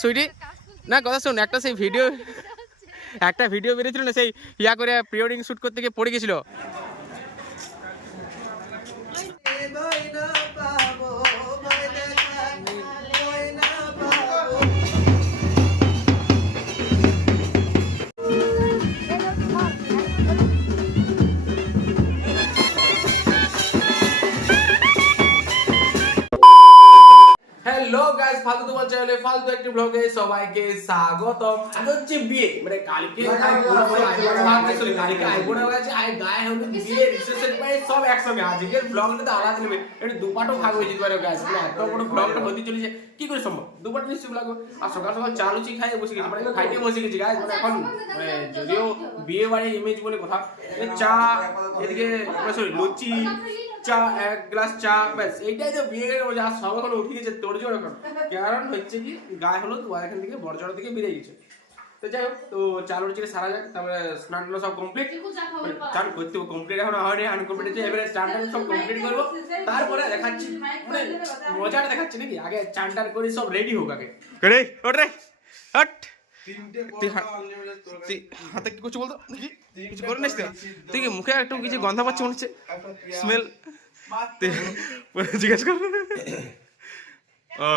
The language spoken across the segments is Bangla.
সুইটি? না, কথা শুন একটা সেই ভিডিও একটা ভিডিও বেরিয়েছিল না, সেই ইয়া করে প্রি ওয়েডিং শ্যুট করতে গিয়ে পড়ে গেছিল ফালতু তোমার চ্যানেলে ফালতু একটি ব্লগে সবাইকে স্বাগতম। আজ হচ্ছে বিয়ে। মানে কালকে কালকে আইফোন হয়ে গেছে আই গায়ে হবে বিয়ে রিসেপশন পাই সব একসঙ্গে। আজকের ব্লগটা তো আলাদা নেবে। একটু দুপাটো ভাগ হয়ে যেতে পারে মানে এত বড় ব্লগটা হতে চলেছে। কি করে সম্ভব? দুপাটো নিশ্চয়ই লাগবে। আর সকাল সকাল চা লুচি খাইয়ে বসে গেছি। মানে খাইতে বসে গেছি গাইস মানে এখন যদিও বিয়ে বাড়ির ইমেজ বলে কথা চা এদিকে সরি লুচি চা এক গ্লাস চা ব্যাস এইটাই তো বিয়ে গেলে মজা সব এখন উঠে গেছে তোর জোর এখন। কারণ হচ্ছে কি গায়ে হলুদ ও এখান থেকে বড়জোড়া থেকে বেরিয়ে গেছে। তো যাই হোক তো চালুর চিকে সারা যাক তারপরে স্নান টান সব কমপ্লিট চান করতে কমপ্লিট এখন হয়নি আনকমপ্লিট আছে এবারে চান টান সব কমপ্লিট করব। তারপরে দেখাচ্ছি মানে মজাটা দেখাচ্ছি নাকি? আগে চান টান করে সব রেডি হোক আগে। রে ওঠ রে। হট তুই হাতে কি করছ বলতো? দেখি কিছু করে নিস তুই কি মুখে একটু কিছু গন্ধ পাচ্ছি মনে হচ্ছে? স্মেল জিজ্ঞেস কর। ও।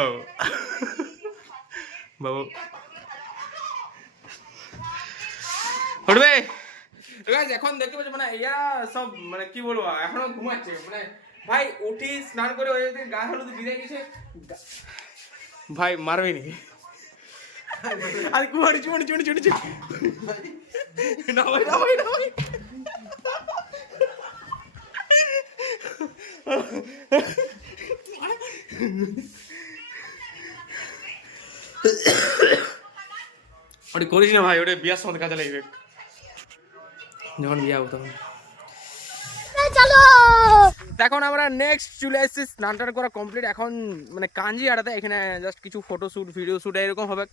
বাবু। উঠবে। এখন দেখতে পাচ্ছি মানে ইয়া সব মানে কি বলব এখনও ঘুমাচ্ছে। মানে ভাই উঠি স্নান করে ওই গা হলুদ ভিজে গেছে ভাই মারবে নি আরে কুমারি চুমনি চুমনি চুমনি না ভাই না ভাই না ভাই ওটা করিস না ভাই ওটা বিয়ার সময় কাজে লাগবে যখন বিয়া হব তখন চলো এখন আমরা নেক্সট চলে এসেছি, স্নান টান করা কমপ্লিট এখন মানে কাঞ্জি আড়াতে এখানে জাস্ট কিছু ফটো শ্যুট ভিডিও শ্যুট এরকম হবে।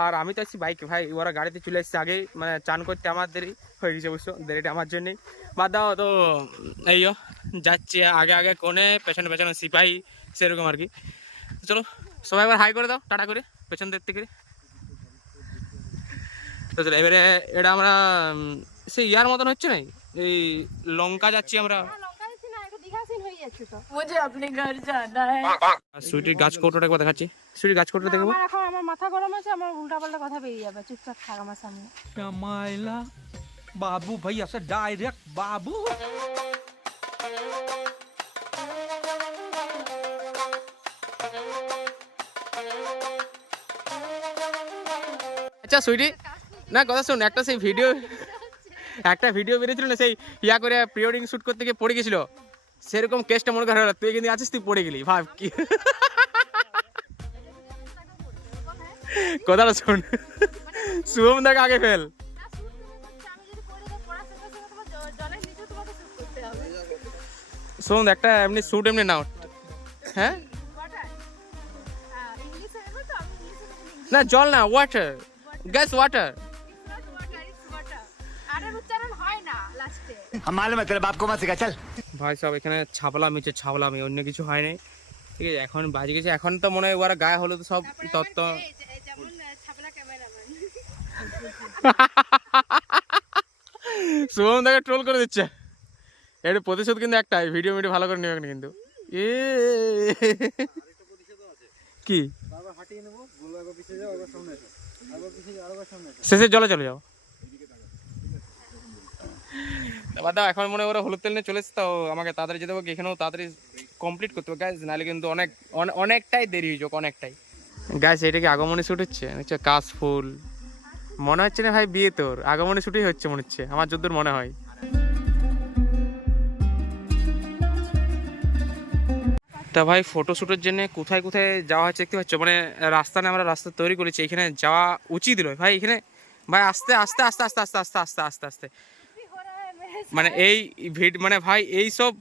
আর আমি তো আসছি বাইকে ভাই, ওরা গাড়িতে চলে এসেছে আগেই মানে চান করতে আমার দেরি হয়ে গেছে অবশ্য, দেরিটা আমার জন্যই। বাদ দাও, তো এই যাচ্ছি আগে আগে কোণে, পেছনে পেছনে সিপাহি, সেরকম আর কি। চলো, সবাই এবার হাই করে দাও, টাটা করে, পেছন দেখতে করে তো চলো, এবারে, এটা আমরা সেই ইয়ার মতন হচ্ছে না এই লঙ্কা যাচ্ছি আমরা। মুঝে গাছ কোটোটা একবার দেখাচ্ছি। সুইটির গাছ কোটোটা দেখব এখন আমার মাথা গরম আছে আমার উল্টা পাল্টা কথা বেরিয়ে যাবে চুপচাপ থাক সামনে। কামাইলা বাবু ভাই আসে ডাইরেক্ট বাবু। আচ্ছা সুইটি না কথা শুন একটা সেই ভিডিও একটা ভিডিও বেরিয়েছিল না, সেই ইয়া করে প্রি ওয়েডিং শুট করতে গিয়ে পড়ে গেছিল। সেরকম কেসটা মনে করা, তুই কিন্তু আছিস, তুই পড়ে গেলি, ভাব কি? কথাটা শোন। শুভম দেখ আগে ফেল। শোন, একটা এমনি শুট এমনি নাও। হ্যাঁ? না, জল না ওয়াটার গ্যাস ওয়াটার ভাই এখানে ছাপলা ছাপলা অন্য কিছু ঠিক আছে এখন বাজে গেছে এখন তো মনে হয় গায়ে সব তত্ত্ব তাকে ট্রোল করে দিচ্ছে এর প্রতিশোধ কিন্তু একটাই ভিডিও মিডিও ভালো করে নেবে কিন্তু কি শেষে জলে চলে যাও। এখন মনে ওরা হলুদ তেল নিয়ে চলে তো আমাকে তাড়াতাড়ি যেতে হবে এখানেও তাড়াতাড়ি কমপ্লিট করতে হবে গ্যাস নাহলে কিন্তু অনেক অনেকটাই দেরি হয়ে যাক অনেকটাই। গ্যাস এটা কি আগমনী শুট হচ্ছে? হচ্ছে কাশ ফুল। মনে হচ্ছে না ভাই বিয়ে তোর, আগমনী শুটই হচ্ছে মনে হচ্ছে, আমার যদ্দূর মনে হয়। তা ভাই ফটো ফটোশ্যুটের জন্য কোথায় কোথায় যাওয়া হচ্ছে দেখতে পাচ্ছ? মানে রাস্তা না আমরা রাস্তা তৈরি করেছি, এখানে যাওয়া উচিত নয়। ভাই, এখানে, ভাই, আস্তে আস্তে আস্তে আস্তে আস্তে আস্তে আস্তে আস্তে আস্তে। মানে এই ভিড মানে ভাই এই সব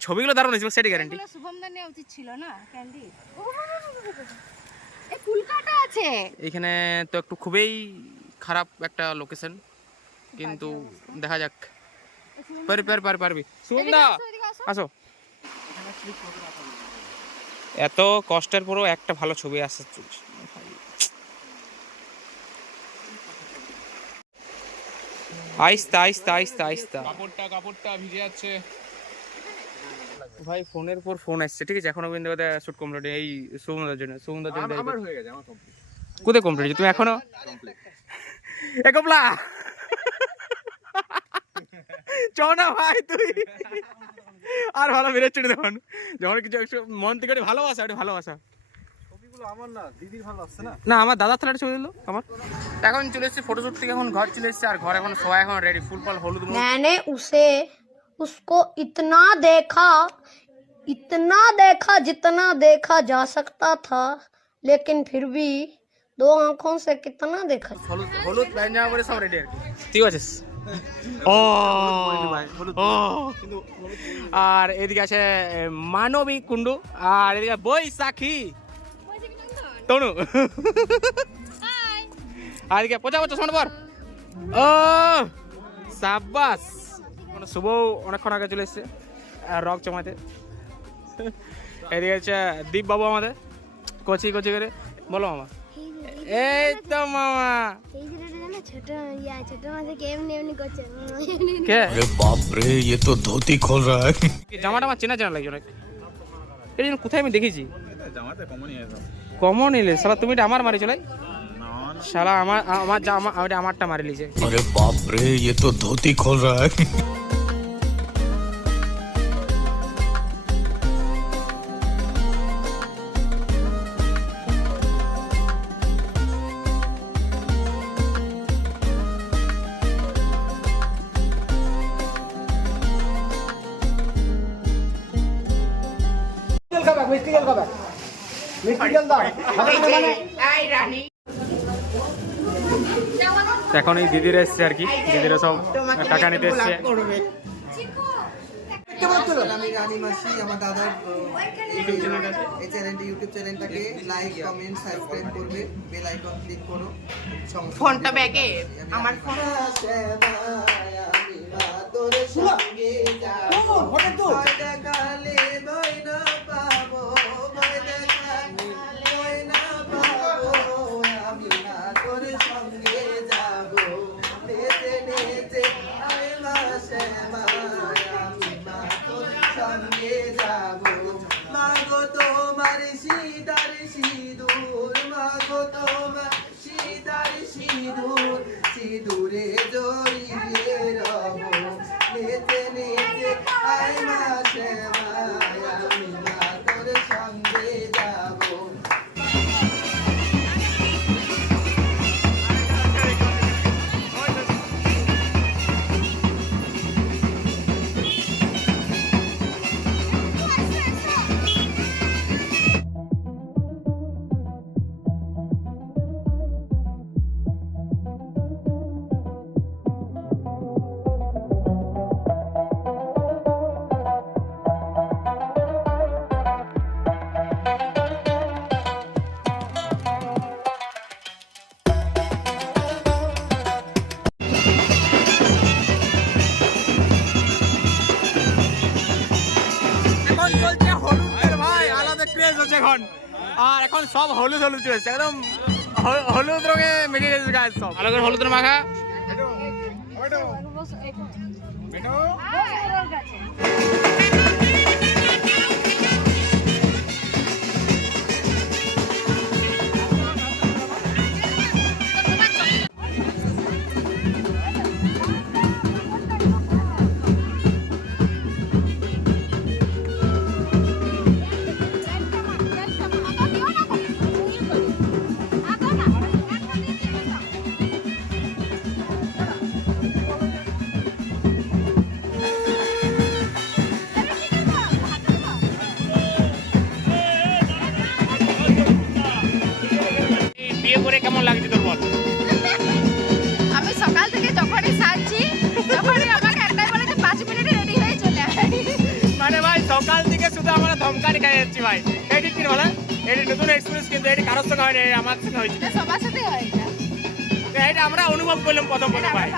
ছবিগুলো দারুণ হয়েছে সেটি গ্যারান্টি শুভম দা নেওয়া উচিত ছিল না ক্যান্ডি এই কুলকাটা আছে এখানে তো একটু খুবই খারাপ একটা লোকেশন কিন্তু দেখা যাক পারবি পারবি পারবি পারবি সুন্দা আসো এত কষ্টের পরও একটা ভালো ছবি আসছে চলছে। আইস্তা আইস্তা আইস্তা আইস্তা। কাপড়টা কাপড়টা ভিজে যাচ্ছে। ভাই ফোনের পর ফোন আসছে ঠিক আছে? এখনও কিন্তু শুট কমপ্লিট এই সুমদার জন্য সুমদার জন্য আমার হয়ে গেছে আমার কমপ্লিট কোথায় কমপ্লিট তুমি এখনও এ কপলা চ না ভাই তুই। আর ভালো বেরোচ্ছে না তখন। যখন কিছু একটু মন থেকে একটু ভালোবাসা একটু ভালোবাসা। না আমার দাদা তাহলে ছবি দিল আমার এখন চলে এসেছে ফটোশুট থেকে এখন ঘর চলে এসেছে আর ঘর এখন সবাই এখন রেডি ফুল ফল হলুদ মলুদ। मैंने उसे उसको इतना देखा इतना देखा जितना देखा जा सकता था लेकिन फिर भी दो आंखों से कितना देखा হলুদ হলুদ প্যান্ট জামা পরে সব রেডি আর কি ঠিক আছে ও ও আর এদিকে আছে এ, মানবী কুণ্ডু আর এদিকে বৈশাখী టోను అదికే పోతే পচা సౌండ్ బార్ ও সাব্বাস। মানে শুভ অনেকক্ষণ আগে চলে এসছে। রক চমাইতে এদিকে হচ্ছে দীপ বাবু আমাদের। কচি কচি করে। বলো মামা। এই তো মামা। জামাটা আমার চেনা চেনা লাগছে অনেক। কোথায় আমি দেখেছি? জামাতে কমনই কমন এলে শালা তুমি এটা আমার মারি চলাই শালা আমার আমার জামা আমি আমারটা মারি লিছে अरे बाप रे ये तो धोती खोल रहा है এখন এই দিদিরা এসছে আর কি। দিদিরা সব টাকা নিতে এসছে। আমি রানী মাসি আমার দাদার এই চ্যানেলটি ইউটিউব চ্যানেলটাকে লাইক কমেন্ট সাবস্ক্রাইব করবে। বেল আইকন ক্লিক করো। ফোনটা ব্যাগে। আমার ফোন সিঁদুরে জড়িয়ে এখন সব হলুদ হলুদ চলছে একদম হলুদ রঙে মেখে গেছে গাছ সব ভালো করে হলুদ মাখা করে কেমন লাগছে তোর বল? আমি সকাল থেকে যখনই সাজছি তখনই আমাকে একটাই বলে যে পাঁচ মিনিটে রেডি হয়ে চলে আসি মানে ভাই সকাল থেকে শুধু আমরা ধমকানি খাই যাচ্ছি ভাই। এটি কি বলে? এটি নতুন এক্সপিরিয়েন্স কিন্তু এটি কারোর সঙ্গে হয়নি আমার সঙ্গে হয়েছে। সবার সাথে হয় এটা। আমরা অনুভব করলাম প্রথম প্রথম ভাই।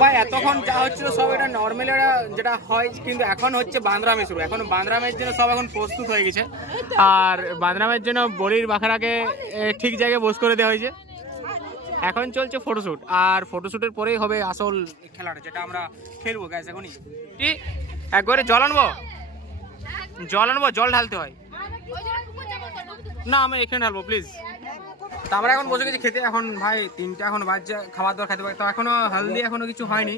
ভাই, এতক্ষণ যা হচ্ছিল সব এটা নর্মাল এটা যেটা হয়, কিন্তু এখন হচ্ছে বান্দরামে শুরু। এখন বান্দরামের জন্য সব এখন প্রস্তুত হয়ে গেছে। আর বান্দরামের জন্য বড়ির বাখারাকে ঠিক জায়গায় বস করে দেওয়া হয়েছে। এখন চলছে ফটোশ্যুট আর ফটোশ্যুটের পরেই হবে আসল খেলাটা, যেটা আমরা খেলব গ্যাস এখনই। একবারে জল আনব? জল আনব, জল ঢালতে হয়। না, আমি এখানে ঢালবো প্লিজ তা আমরা এখন বসে গেছি খেতে এখন ভাই তিনটা এখন বাজছে খাবার দাবার খেতে পারি তো এখনো হেলদি এখনো কিছু হয়নি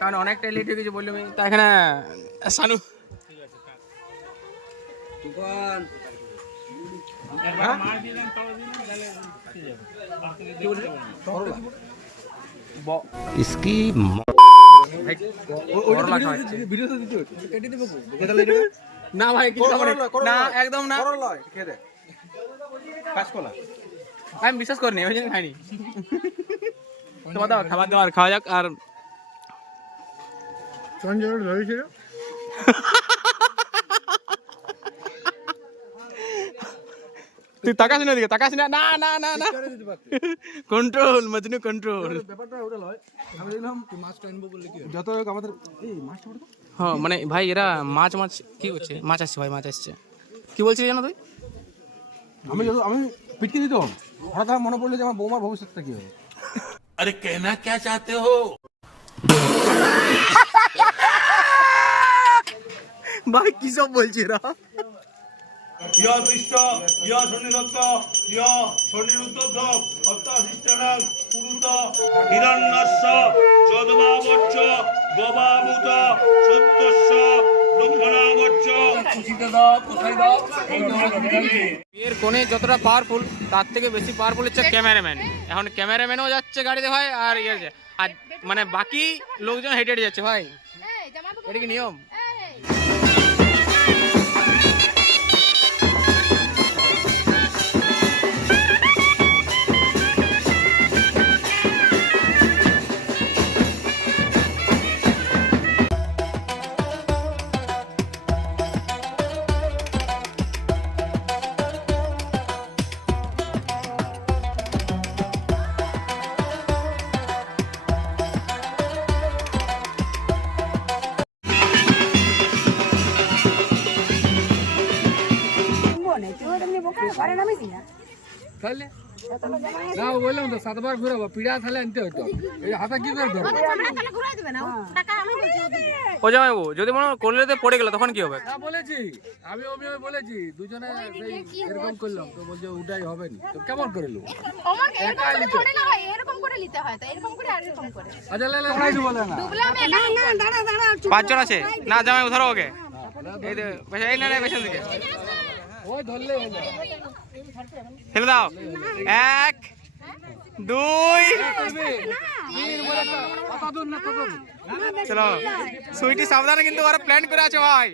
কারণ অনেকটা লেট হয়ে গেছে বললাম তা এখানে সানু इसकी না ভাই কিছু খাবো না। না একদম না আমি বিশ্বাস করিনি ওই জন্য খাইনি। তোমার দাও খাবার দাবার খাওয়া যাক আর তুই তাকাস না দিকে তাকাস না না না না না। কন্ট্রোল মজনু কন্ট্রোল যত আমাদের হ্যাঁ মানে ভাই এরা মাছ মাছ কি করছে মাছ আসছে ভাই মাছ আসছে। কি বলছিলি জানো তুই? আমি যত আমি পিটকে দিত হঠাৎ আমার মনে পড়ল যে আমার বৌমার ভবিষ্যৎটা কি হবে আরে কেনা কে চাতে হো ভাই কি সব বলছি রা সত্যস্য এর কোণে যতটা পাওয়ারফুল তার থেকে বেশি পাওয়ারফুল হচ্ছে ক্যামেরাম্যান এখন ক্যামেরাম্যানও যাচ্ছে গাড়িতে ভাই আর ইয়ে আর মানে বাকি লোকজন হেঁটে হেঁটে যাচ্ছে ভাই। এটা কি নিয়ম? বললাম তো সাতবার ঘুরাবো পিড়া তাহলে আনতে হতো এই হাতে কি করে ধরবো? ও জামাইবু যদি মনে হয় করলেতে পড়ে গেল তখন কি হবে? না বলেছি। আমি আমি আমি বলেছি দুজনে এরকম করলাম তো বলছে ওটাই হবে না। তো কেমন করে লো আমাকে এরকম করে থোড়ি না হয় এরকম করে নিতে হয় তো এরকম করে আর এরকম করে। আচ্ছা লেলে সাইড বলে না। ডুবলে আমি একা পাঁচজন আছে? না জামাই ধরো ওকে। এই তো পেছন এই না না পেছন দিকে। ওই ধরলে হলো ফেলে দাও। এক দুই। কত দূর না কত দূর চলো। সুইটি সাবধানে কিন্তু ওরা প্ল্যান করে আছে ভাই।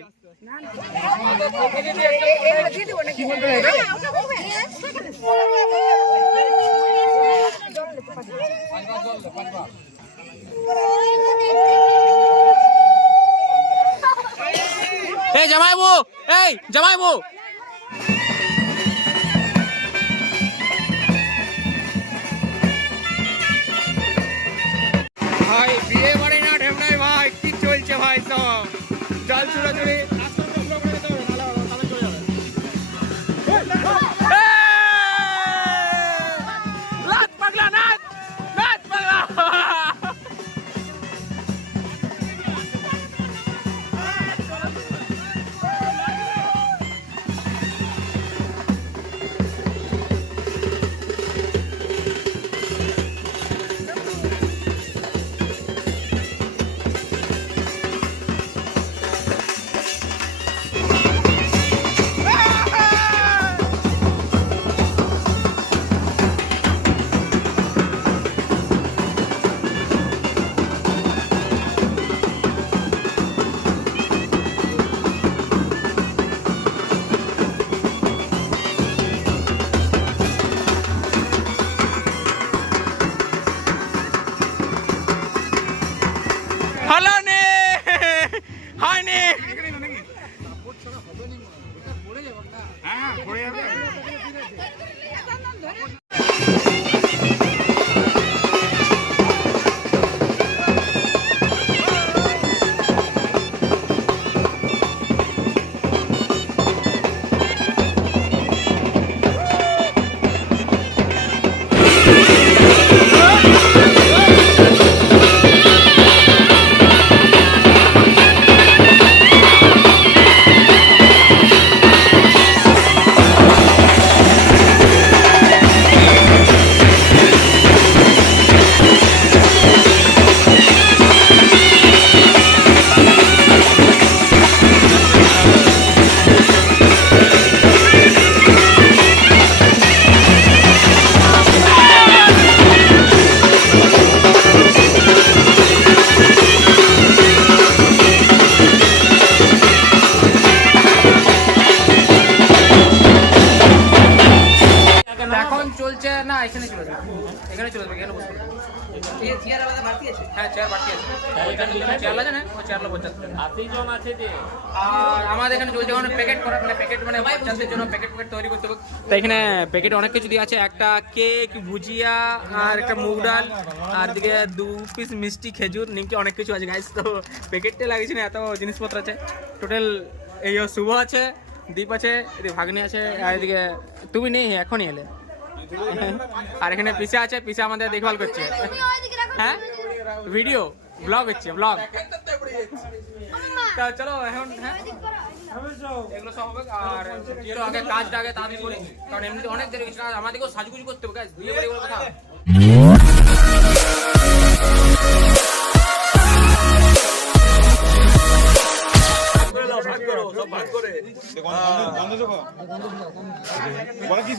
এই জামাইবু এই জামাইবু। জল এখানে চলে যাবে। এখানে চলে যাবে এখানে বসবে চেয়ার আলাদা বাড়তি আছে? হ্যাঁ চেয়ার বাকি আছে। চেয়ার লাগে না ওই চেয়ারগুলো বাচ্চাদের জন্য আর আমাদের এখানে চলছে ওখানে প্যাকেট করা মানে প্যাকেট মানে বাচ্চাদের জন্য প্যাকেট প্যাকেট তৈরি করতে হবে। তো এখানে প্যাকেটে অনেক কিছু দিয়ে আছে। একটা কেক ভুজিয়া আর একটা মুগ ডাল আর দিকে দু পিস মিষ্টি খেজুর নিমকি অনেক কিছু আছে গাইস তো প্যাকেটটা লাগিয়েছি না এত জিনিসপত্র আছে। টোটাল এই শুভ আছে দীপ আছে এদিকে ভাগ্নি আছে আর এদিকে তুমি নেই এখনই এলে। আর এখানে পিসা আছে পিসা আমাদের দেখভাল করছে হ্যাঁ ভিডিও ব্লগ হচ্ছে ব্লগ তা চলো এখন হ্যাঁ এগুলো সব হবে আর আগে কাজটা আগে তাড়াতাড়ি করি কারণ এমনিতে অনেক দেরি হচ্ছে আমাদেরকেও সাজুগুজু করতে হবে গাইস বিয়ে বলে কথা ভাগ করো সব ভাগ করে